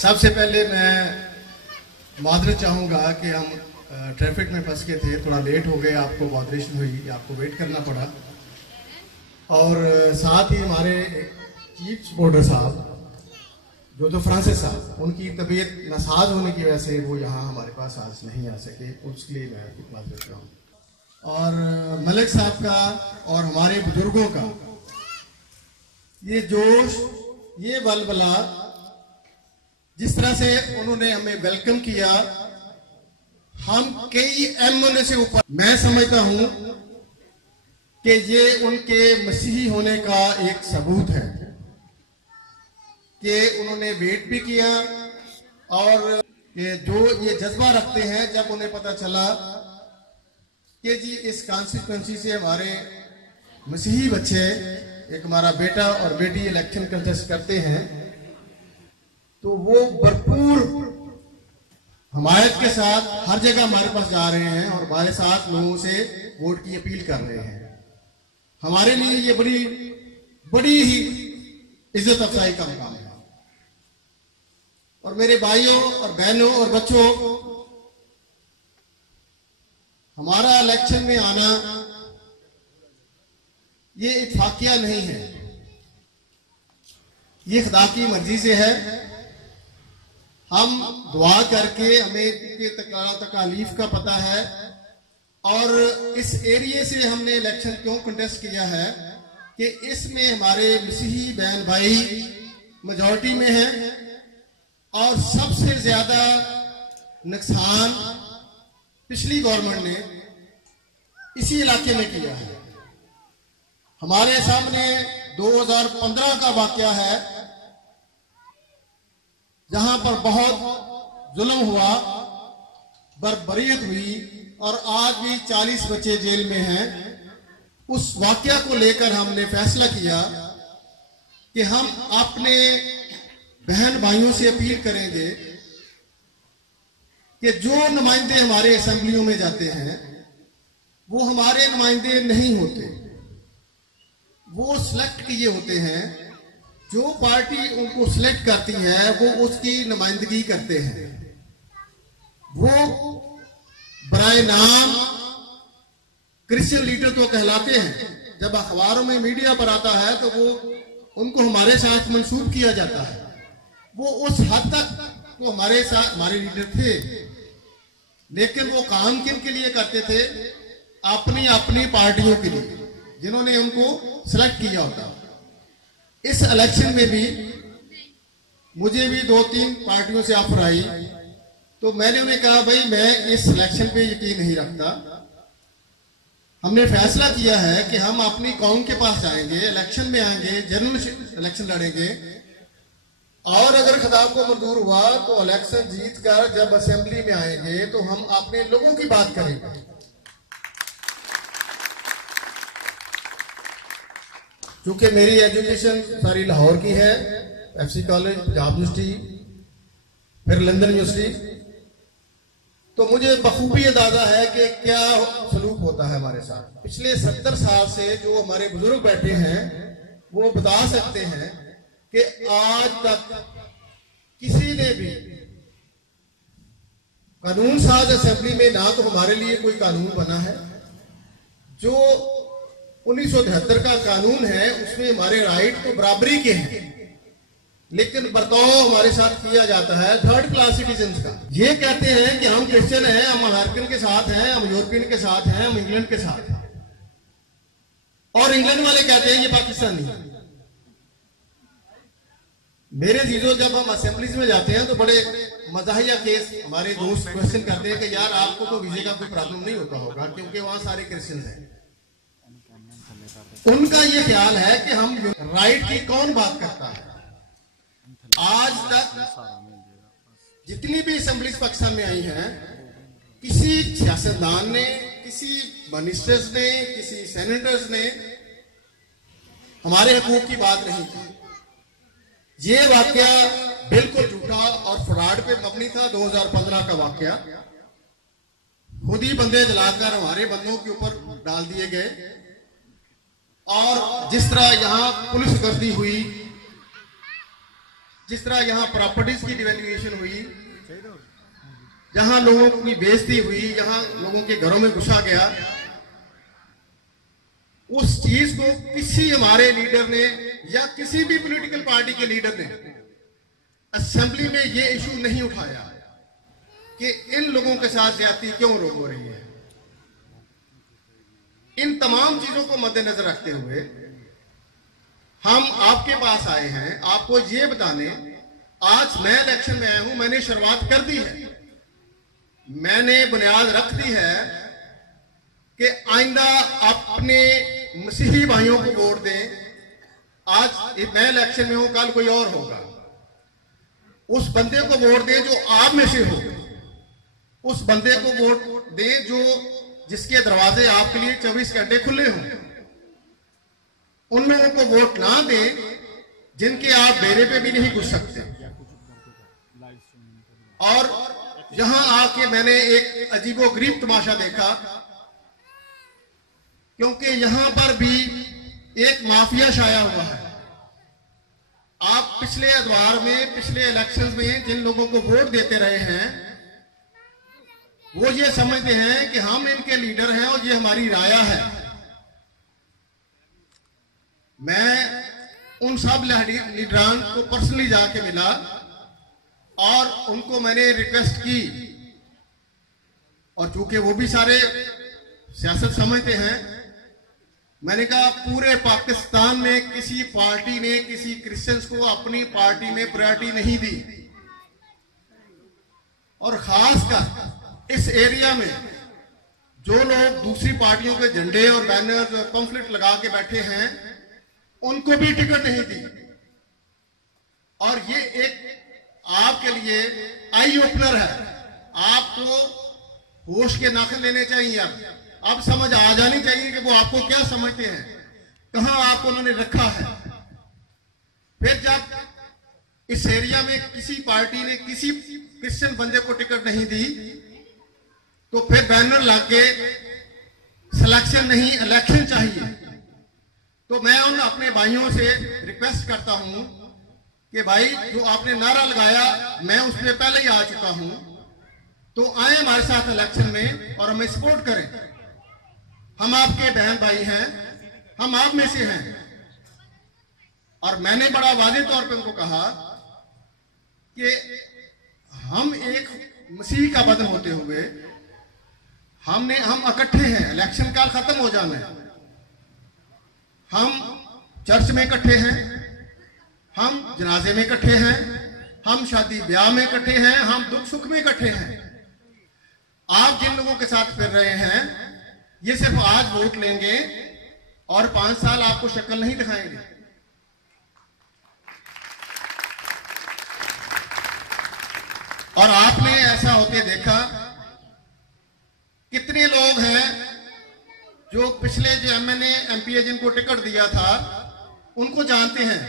सबसे पहले मैं माजरत चाहूँगा कि हम ट्रैफिक में फंस के थे, थोड़ा लेट हो गए, आपको बॉदरेशन हुई, आपको वेट करना पड़ा। और साथ ही हमारे चीफ सपोर्टर साहब जो फ्रांसिस साहब, उनकी तबीयत नासाज होने की वजह से वो यहाँ हमारे पास आज नहीं आ सके, उसके लिए मैं माजरत चाहूँ। और मलिक साहब का और हमारे बुजुर्गों का ये जोश, ये बलबला, जिस तरह से उन्होंने हमें वेलकम किया, हम कई एमएलए से ऊपर, मैं समझता हूं कि ये उनके मसीही होने का एक सबूत है कि उन्होंने वेट भी किया और कि जो ये जज्बा रखते हैं। जब उन्हें पता चला कि जी इस कॉन्स्टिट्यूएंसी से हमारे मसीही बच्चे, एक हमारा बेटा और बेटी इलेक्शन कंटेस्ट करते हैं, तो वो भरपूर हमायत के साथ हर जगह हमारे पास जा रहे हैं और हमारे साथ लोगों से वोट की अपील कर रहे हैं। हमारे लिए ये बड़ी ही इज्जत अफजाई का मुकाम है। और मेरे भाइयों और बहनों और बच्चों, हमारा इलेक्शन में आना ये इत्फाकिया नहीं है, ये खुदा की मर्जी से है। हम दुआ करके, हमें तकालीफ का पता है, और इस एरिया से हमने इलेक्शन क्यों कंटेस्ट किया है कि इसमें हमारे मसीही बहन भाई मेजॉरिटी में हैं और सबसे ज्यादा नुकसान पिछली गवर्नमेंट ने इसी इलाके में किया है। हमारे सामने 2015 का वाकया है जहां पर बहुत जुल्म हुआ, बर्बरियत हुई और आज भी 40 बच्चे जेल में हैं। उस वाकया को लेकर हमने फैसला किया कि हम अपने बहन भाइयों से अपील करेंगे कि जो नुमाइंदे हमारे असेंबलियों में जाते हैं वो हमारे नुमाइंदे नहीं होते, वो सिलेक्ट किए होते हैं। जो पार्टी उनको सिलेक्ट करती है वो उसकी नुमाइंदगी करते हैं। वो बराए नाम क्रिश्चियन लीडर तो कहलाते हैं, जब अखबारों में मीडिया पर आता है तो वो उनको हमारे साथ मंसूब किया जाता है। वो उस हद तक तो हमारे साथ हमारे लीडर थे, लेकिन वो काम किन के लिए करते थे? अपनी अपनी पार्टियों के लिए, जिन्होंने उनको सिलेक्ट किया होता। इस इलेक्शन में भी मुझे भी 2-3 पार्टियों से ऑफर आई, तो मैंने उन्हें कहा भाई मैं इस इलेक्शन पे यकीन नहीं रखता। हमने फैसला किया है कि हम अपनी कौम के पास जाएंगे, इलेक्शन में आएंगे, जनरल इलेक्शन लड़ेंगे, और अगर खुदा को मंजूर हुआ तो इलेक्शन जीत कर जब असेंबली में आएंगे तो हम अपने लोगों की बात करेंगे। क्योंकि मेरी एजुकेशन सारी लाहौर की है, एफसी कॉलेज, पंजाब यूनिवर्सिटी, फिर लंदन यूनिवर्सिटी, तो मुझे बखूबी अंदाजा है कि क्या सलूक होता है हमारे साथ। पिछले 70 साल से जो हमारे बुजुर्ग बैठे हैं वो बता सकते हैं कि आज तक किसी ने भी कानून साज असेंबली में ना तो हमारे लिए कोई कानून बना है। जो 1973 का कानून है उसमें हमारे राइट तो बराबरी के हैं, लेकिन बर्ताव हमारे साथ किया जाता है थर्ड क्लास सिटीजन का। ये कहते हैं कि हम क्रिश्चियन हैं, हम अमेरिकन के साथ हैं, हम यूरोपियन के साथ हैं, हम इंग्लैंड के साथ हैं, और इंग्लैंड वाले कहते हैं ये पाकिस्तानी है। मेरे जीजो, जब हम असेंबलीज में जाते हैं तो बड़े मजाहिया केस हमारे दोस्त क्वेश्चन करते हैं कि यार आपको तो वीजे का कोई प्रॉब्लम नहीं होता होगा क्योंकि वहां सारे क्रिश्चियन हैं। उनका ये ख्याल है कि हम राइट की कौन बात करता है। आज तक जितनी भी असेंबलीज पाकिस्तान में आई हैं, किसी सियासतदान ने, किसी मिनिस्टर्स ने, किसी सेनेटर्स ने हमारे हकूक की बात नहीं की। ये वाकया बिल्कुल झूठा और फ्रॉड पे मबनी था। 2015 का वाकया खुद ही बंदे जलाकर हमारे बंदों के ऊपर डाल दिए गए, और जिस तरह यहां पुलिस गर्दी हुई, जिस तरह यहाँ प्रॉपर्टीज की डिवेल्युएशन हुई, जहां लोगों की बेइज्जती हुई, जहां लोगों के घरों में घुसा गया, उस चीज को किसी हमारे लीडर ने या किसी भी पॉलिटिकल पार्टी के लीडर ने असेंबली में ये इशू नहीं उठाया कि इन लोगों के साथ ज्यादती क्यों हो रही है। इन तमाम चीजों को मद्देनजर रखते हुए हम आपके पास आए हैं आपको ये बताने। आज मैं इलेक्शन में आया हूं, मैंने शुरुआत कर दी है, मैंने बुनियाद रख दी है कि आइंदा अपने मसीही भाइयों को वोट दें। आज मैं इलेक्शन में हूं, कल कोई और होगा, उस बंदे को वोट दें जो आप में से हो, उस बंदे को वोट दें जो जिसके दरवाजे आपके लिए 24 घंटे खुले हों। उन लोगों को वोट ना दें जिनके आप डेरे पे भी नहीं घुस सकते। और यहां आके मैंने एक अजीबोगरीब तमाशा देखा, क्योंकि यहां पर भी एक माफिया छाया हुआ है। आप पिछले अदवार में, पिछले इलेक्शंस में जिन लोगों को वोट देते रहे हैं, वो ये समझते हैं कि हम इनके लीडर हैं और ये हमारी राया है। मैं उन सब लीडरान को पर्सनली जाके मिला और उनको मैंने रिक्वेस्ट की, और चूंकि वो भी सारे सियासत समझते हैं, मैंने कहा पूरे पाकिस्तान में किसी पार्टी ने किसी क्रिश्चियंस को अपनी पार्टी में प्रायोरिटी नहीं दी, और खासकर इस एरिया में जो लोग दूसरी पार्टियों के झंडे और बैनर और पंफलेट लगा के बैठे हैं, उनको भी टिकट नहीं दी। और ये एक आपके लिए आई ओपनर है, आपको होश के नाखून लेने चाहिए। अब समझ आ जानी चाहिए कि वो आपको क्या समझते हैं, कहां आपको उन्होंने रखा है। फिर जब इस एरिया में किसी पार्टी ने किसी क्रिश्चियन बंदे को टिकट नहीं दी, तो फिर बैनर लाके सिलेक्शन नहीं इलेक्शन चाहिए। तो मैं उन अपने भाइयों से रिक्वेस्ट करता हूं कि भाई जो आपने नारा लगाया, मैं उसमें पहले ही आ चुका हूं, तो आए हमारे साथ इलेक्शन में और हमें सपोर्ट करें। हम आपके बहन भाई हैं, हम आप में से हैं। और मैंने बड़ा वाज़ेह तौर पे उनको कहा कि हम एक मसीह का बदन होते हुए हम इकट्ठे हैं, इलेक्शन काल खत्म हो जाना है, हम चर्च में इकट्ठे हैं, हम जनाजे में इकट्ठे हैं, हम शादी ब्याह में इकट्ठे हैं, हम दुख सुख में इकट्ठे हैं। आप जिन लोगों के साथ फिर रहे हैं, ये सिर्फ आज वोट लेंगे और 5 साल आपको शक्ल नहीं दिखाएंगे। और आपने ऐसा होते देखा, कितने लोग हैं जो पिछले जो एमएनए एमपीए जिनको टिकट दिया था उनको जानते हैं।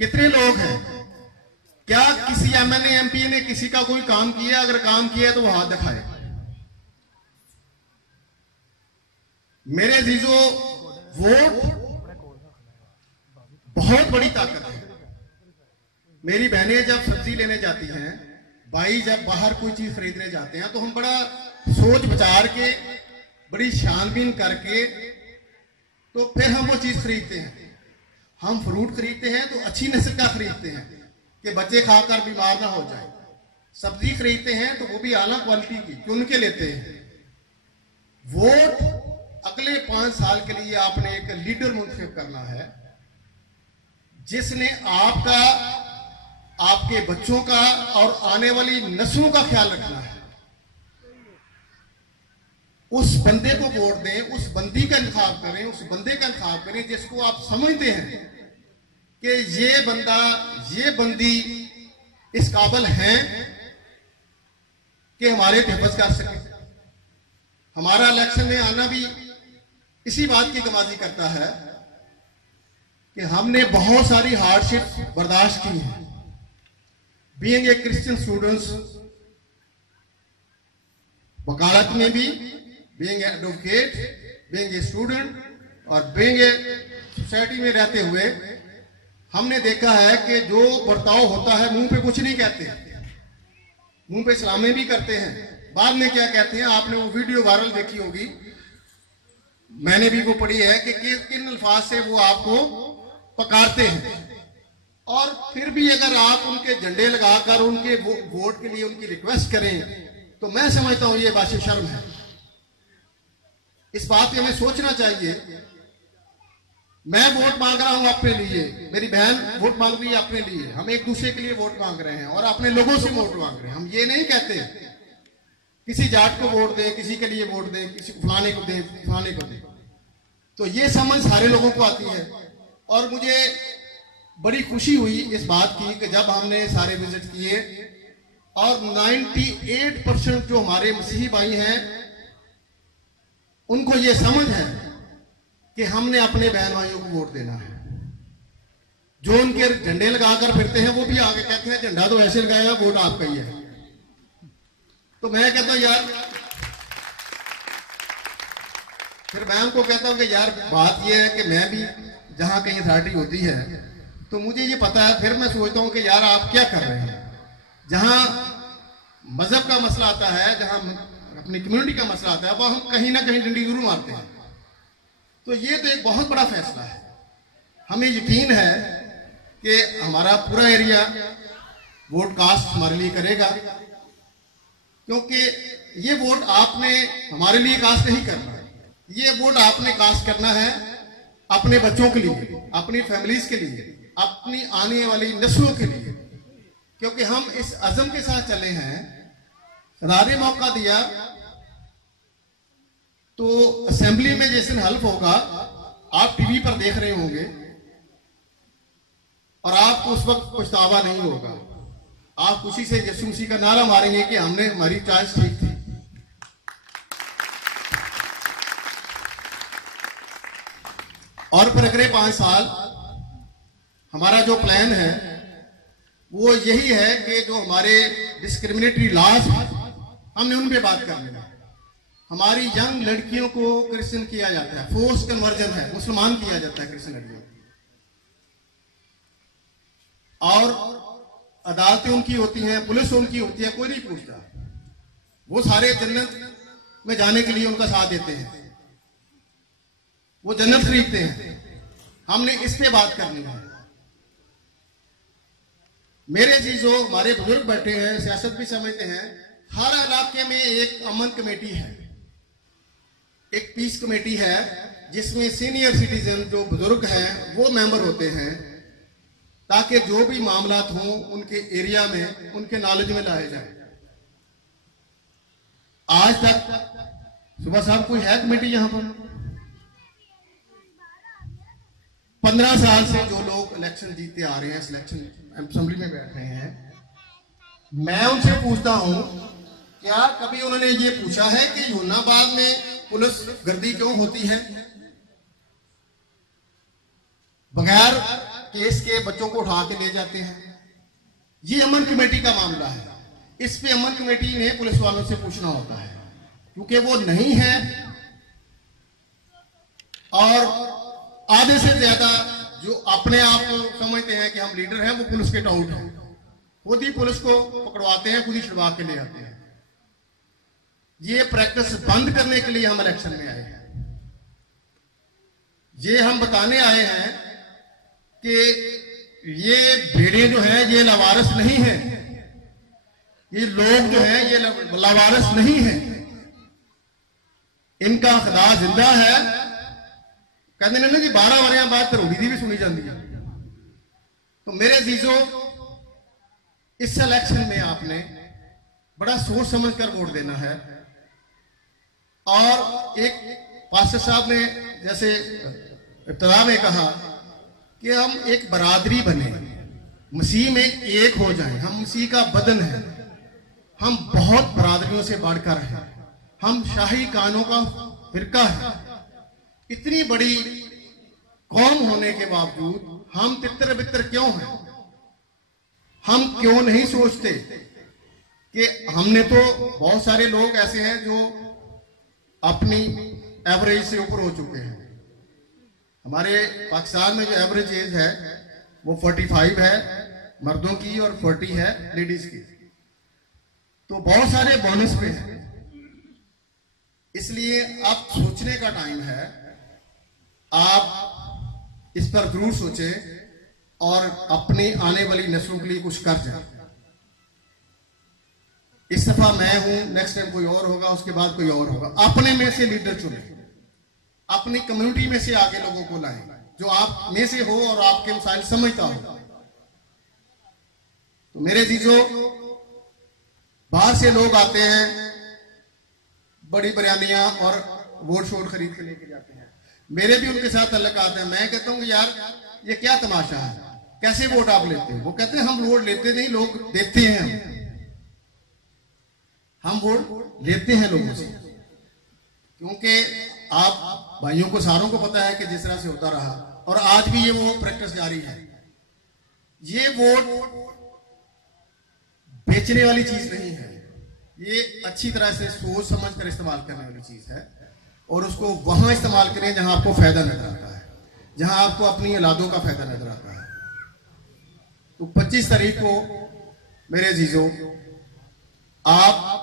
कितने लोग हैं, क्या किसी एमएनए एमपीए ने किसी का कोई काम किया? अगर काम किया तो वो हाथ दिखाए। मेरे अजीजों, वोट बहुत बड़ी ताकत है। मेरी बहनें जब सब्जी लेने जाती हैं, भाई जब बाहर कोई चीज खरीदने जाते हैं, तो हम बड़ा सोच विचार के, बड़ी छानबीन करके तो फिर हम वो चीज खरीदते हैं। हम फ्रूट खरीदते हैं तो अच्छी नस्ल का खरीदते हैं कि बच्चे खाकर बीमार ना हो जाए। सब्जी खरीदते हैं तो वो भी आला क्वालिटी की चुन के लेते हैं। वोट अगले 5 साल के लिए आपने एक लीडर मुंतखब करना है, जिसने आपका, आपके बच्चों का और आने वाली नस्लों का ख्याल रखना है। उस बंदे को वोट दें, उस बंदी का इंतखाब करें, उस बंदे का इंतखाब करें जिसको आप समझते हैं कि ये बंदा, ये बंदी इस काबिल हैं कि हमारे हिफाजत कर सके। हमारा इलेक्शन में आना भी इसी बात की गवाही करता है कि हमने बहुत सारी हार्डशिप बर्दाश्त की है। बीइंग ए क्रिश्चियन स्टूडेंट्स, वकालत में भी, being advocate, being a student और बीइंग ए सोसाइटी में रहते हुए हमने देखा है कि जो बर्ताव होता है मुंह पे कुछ नहीं कहते, मुंह पे सलामी भी करते हैं, बाद में क्या कहते हैं। आपने वो वीडियो वायरल देखी होगी, मैंने भी वो पढ़ी है कि किन अल्फाज से वो आपको पकारते हैं। और फिर भी अगर आप उनके झंडे लगाकर उनके वोट के लिए उनकी रिक्वेस्ट करें तो मैं समझता हूं ये बात शर्म है। इस बात पे हमें सोचना चाहिए। मैं वोट मांग रहा हूं अपने लिए, मेरी बहन वोट मांग रही है अपने लिए, हम एक दूसरे के लिए वोट मांग रहे हैं और अपने लोगों से वोट मांग रहे हैं। हम ये नहीं कहते किसी जाट को वोट दे, किसी के लिए वोट दे, किसी फलाने को दे, फलाने को दे। तो ये समझ सारे लोगों को आती है। और मुझे बड़ी खुशी हुई इस बात की कि जब हमने सारे विजिट किए और 98% जो हमारे मसीही भाई हैं उनको ये समझ है कि हमने अपने बहन भाइयों को वोट देना है। जो उनके झंडे लगाकर फिरते हैं वो भी आगे कहते हैं झंडा तो ऐसे लगाया, वोट आपका ही है। तो मैं कहता हूं यार, फिर मैं उनको कहता हूं कि यार बात यह है कि मैं भी जहां कहीं अथॉरिटी होती है तो मुझे ये पता है, फिर मैं सोचता हूं कि यार आप क्या कर रहे हैं। जहां मजहब का मसला आता है, जहां अपनी कम्युनिटी का मसला आता है, वह हम कहीं ना कहीं डंडी जरूर मारते हैं। तो ये तो एक बहुत बड़ा फैसला है। हमें यकीन है कि हमारा पूरा एरिया वोट कास्ट हमारे लिए करेगा, क्योंकि ये वोट आपने हमारे लिए कास्ट नहीं करना है, ये वोट आपने कास्ट करना है अपने बच्चों के लिए, अपनी फैमिलीज के लिए, अपनी आने वाली नस्लों के लिए। क्योंकि हम इस अज़म के साथ चले हैं। खुदा ने मौका दिया तो असेंबली में जिस दिन हल्फ होगा आप टीवी पर देख रहे होंगे और आपको उस वक्त पछतावा नहीं होगा। आप खुशी से यीशु मसीह का नारा मारेंगे कि हमने हमारी चॉइस ठीक थी। और फिर अगले 5 साल हमारा जो प्लान है वो यही है कि जो हमारे डिस्क्रिमिनेटरी लॉज हमने उन पे बात करनी है। हमारी यंग लड़कियों को क्रिश्चियन किया जाता है, फोर्स कन्वर्जन है, मुसलमान किया जाता है क्रिश्चियन लड़कियों को। और अदालतें उनकी होती हैं, पुलिस उनकी होती है, कोई नहीं पूछता। वो सारे जन्नत में जाने के लिए उनका साथ देते हैं, वो जन्नत खरीदते हैं। हमने इस पे बात करनी है। मेरे अजीजों, हमारे बुजुर्ग बैठे हैं, सियासत भी समझते हैं। हर इलाके में एक अमन कमेटी है, एक पीस कमेटी है, जिसमें सीनियर सिटीजन जो बुजुर्ग हैं वो मेंबर होते हैं, ताकि जो भी मामलात हों उनके एरिया में उनके नॉलेज में लाए जाए। आज तक सुबह साहब कोई है कमेटी यहां पर? 15 साल से जो लोग इलेक्शन जीतते आ रहे हैं, सिलेक्शन असेंबली में बैठ रहे हैं, मैं उनसे पूछता हूं क्या कभी उन्होंने ये पूछा है कि यूनाबाद में पुलिस गर्दी क्यों होती है? बगैर केस के बच्चों को उठा के ले जाते हैं। ये अमन कमेटी का मामला है। इस पे अमन कमेटी ने पुलिस वालों से पूछना होता है, क्योंकि वो नहीं है। और आधे से ज्यादा जो अपने आप को समझते हैं कि हम लीडर हैं, वो पुलिस के टाउट हैं, खुद ही पुलिस को पकड़वाते हैं, खुद ही छुड़वा के ले आते हैं। ये प्रैक्टिस बंद करने के लिए हम इलेक्शन में आए हैं। ये हम बताने आए हैं कि ये भेड़ें जो हैं ये लावारिस नहीं है, ये लोग जो हैं ये लावारिस नहीं है, इनका खुदा जिंदा है। कहते ना जी 12 वरियां बाद धरोड़ी दी भी सुनी जाती है। तो मेरे अजीजों, इस इलेक्शन में आपने बड़ा सोच समझ कर वोट देना है। और एक पास्टर साहब ने जैसे इब्तिदा में कहा कि हम एक बरादरी बने, मसीह में एक हो जाएं। हम मसीह का बदन है, हम बहुत बरादरियों से बढ़कर हैं, हम शाही कानों का फिरका है। इतनी बड़ी कौम होने के बावजूद हम तितर बितर क्यों हैं? हम क्यों नहीं सोचते कि हमने तो बहुत सारे लोग ऐसे हैं जो अपनी एवरेज से ऊपर हो चुके हैं। हमारे पाकिस्तान में जो एवरेज एज है वो 45 है मर्दों की और 40 है लेडीज की। तो बहुत सारे बोनस पे हैं, इसलिए अब सोचने का टाइम है। आप इस पर जरूर सोचें और अपनी आने वाली नस्लों के लिए कुछ कर जाए। इस दफा मैं हूं, नेक्स्ट टाइम कोई और होगा, उसके बाद कोई और होगा। अपने में से लीडर चुने, अपनी कम्युनिटी में से आगे लोगों को लाएं जो आप में से हो और आपके मसाइल समझता हो। तो मेरे जीजो, बाहर से लोग आते हैं, बड़ी बयानियां और वोट शोट खरीद के लेके जाते हैं। मेरे भी उनके साथ तल्लक आते हैं। मैं कहता हूं यार ये क्या तमाशा है, कैसे वोट आप लेते हैं? वो कहते हैं हम वोट लेते नहीं, लोग देते हैं। हम वोट लेते हैं लोगों से, क्योंकि आप भाइयों को सारों को पता है कि जिस तरह से होता रहा और आज भी ये वो प्रैक्टिस जारी है। ये वोट बेचने वाली चीज नहीं है, ये अच्छी तरह से सोच समझ कर इस्तेमाल करने वाली चीज है और उसको वहां इस्तेमाल करें जहां आपको फायदा नजर आता है, जहां आपको अपनी औलादों का फायदा नजर आता है। तो 25 तारीख को मेरे जीजो आप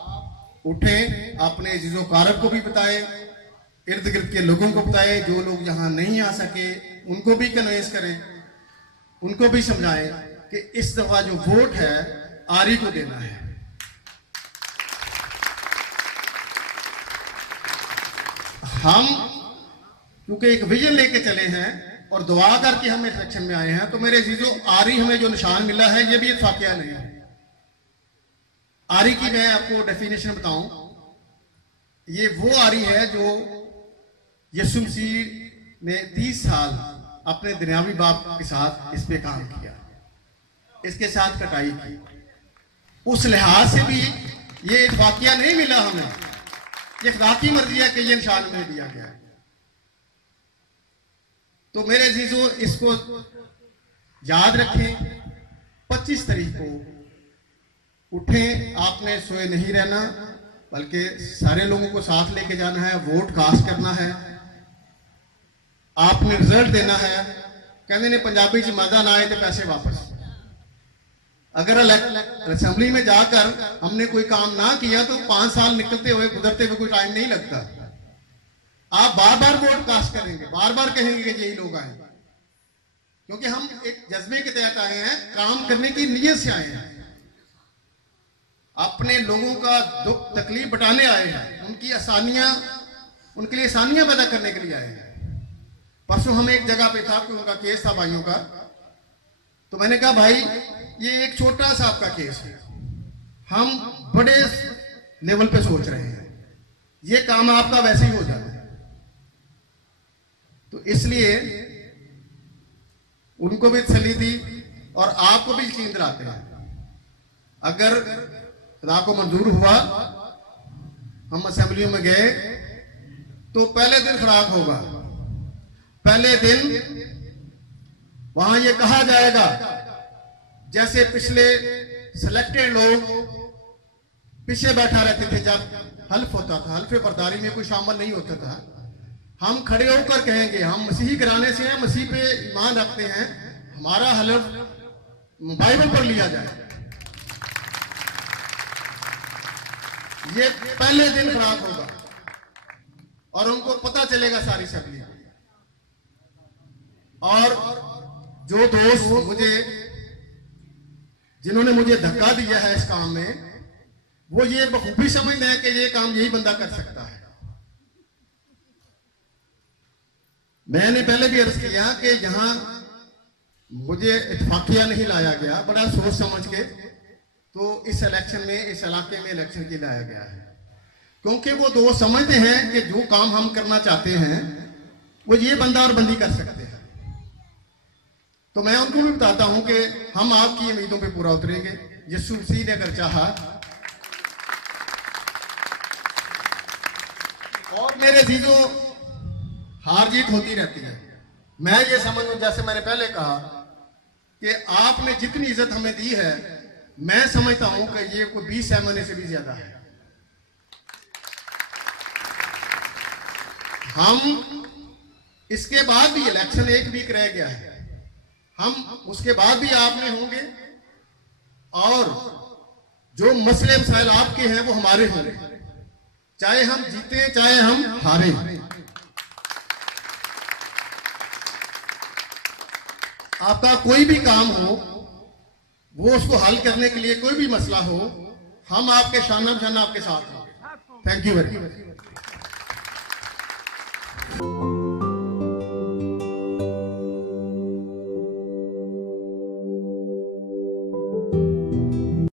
उठें, अपने जीजो कारक को भी बताएं, इर्द गिर्द के लोगों को बताएं, जो लोग यहां नहीं आ सके उनको भी कन्विंस करें, उनको भी समझाएं कि इस दफा जो वोट है आरी को देना है। हम क्योंकि एक विजन लेके चले हैं और दुआ करके हम इलेक्शन में आए हैं, तो मेरे जीजो आरी हमें जो निशान मिला है ये भी इत्फाकिया नहीं है। आरी की मैं आपको डेफिनेशन बताऊं, ये वो आरी है जो यीशु मसीह ने 30 साल अपने दुनियावी बाप के साथ इस पे काम किया, इसके साथ कटाई की। उस लिहाज से भी ये इत्फाकिया नहीं मिला हमें, ये खुदा मर्जी है कि ये निशान में दिया गया है। तो मेरे जीजो इसको याद रखें, 25 तारीख को उठें, आपने सोए नहीं रहना, बल्कि सारे लोगों को साथ लेके जाना है, वोट कास्ट करना है, आपने रिजल्ट देना है। कहते ने पंजाबी च मजा ना आए तो पैसे वापस। अगर असेंबली में जाकर हमने कोई काम ना किया तो 5 साल निकलते हुए गुजरते हुए कोई टाइम नहीं लगता। आप बार बार वोट कास्ट करेंगे, बार बार कहेंगे कि यही लोग आए, क्योंकि हम एक जज्बे के तहत आए हैं, काम करने की नीयत से आए हैं, अपने लोगों का दुख तकलीफ बटाने आए हैं, उनकी आसानियां, उनके लिए आसानियां पैदा करने के लिए आए हैं। परसों हम एक जगह पे था, कोई उनका केस था भाइयों का, तो मैंने कहा भाई ये एक छोटा सा आपका केस है, हम बड़े लेवल पे सोच रहे हैं, ये काम आपका वैसे ही हो जाता है। तो इसलिए उनको भी तसल्ली दी और आपको भी यकीन दिलाते हैं, अगर खुदा को मंजूर हुआ, हम असेंबलियों में गए तो पहले दिन खुराक होगा, पहले दिन वहां ये कहा जाएगा जैसे पिछले सिलेक्टेड लोग पीछे बैठा रहते थे जब हल्फ होता था, हल्फे बर्दारी में कोई शामिल नहीं होता था, हम खड़े होकर कहेंगे हम मसीही घराने से हैं, मसीह पे ईमान रखते हैं, हमारा हल्फ बाइबल पर लिया जाए। ये पहले दिन खुराक होगा और उनको पता चलेगा सारी असेंबली। और जो दोस्त जिन्होंने मुझे धक्का दिया है इस काम में, वो ये बखूबी समझते हैं कि ये काम यही बंदा कर सकता है। मैंने पहले भी अर्ज किया कि यहां मुझे इत्फाकिया नहीं लाया गया, बड़ा सोच समझ के तो इस इलेक्शन में, इस इलाके में इलेक्शन के लाया गया है, क्योंकि वो दोस्त समझते हैं कि जो काम हम करना चाहते हैं वो ये बंदा और बंदी कर सकते हैं। तो मैं उनको भी बताता हूं कि हम आपकी उम्मीदों पे पूरा उतरेंगे, यीशु मसीह ने अगर चाहा। और मेरे जीजो हार जीत होती रहती है, मैं ये समझूं, जैसे मैंने पहले कहा कि आपने जितनी इज्जत हमें दी है, मैं समझता हूं कि ये कोई 20 महीने से भी ज्यादा है। हम इसके बाद भी इलेक्शन 1 वीक रह गया है, हम उसके बाद भी आप में होंगे और जो मसले मसाइल आपके हैं वो हमारे होंगे, चाहे हम जीते चाहे हम हारे। आपका कोई भी काम हो, वो उसको हल करने के लिए कोई भी मसला हो, हम आपके शाना बशाना आपके साथ हैं। Thank you very much.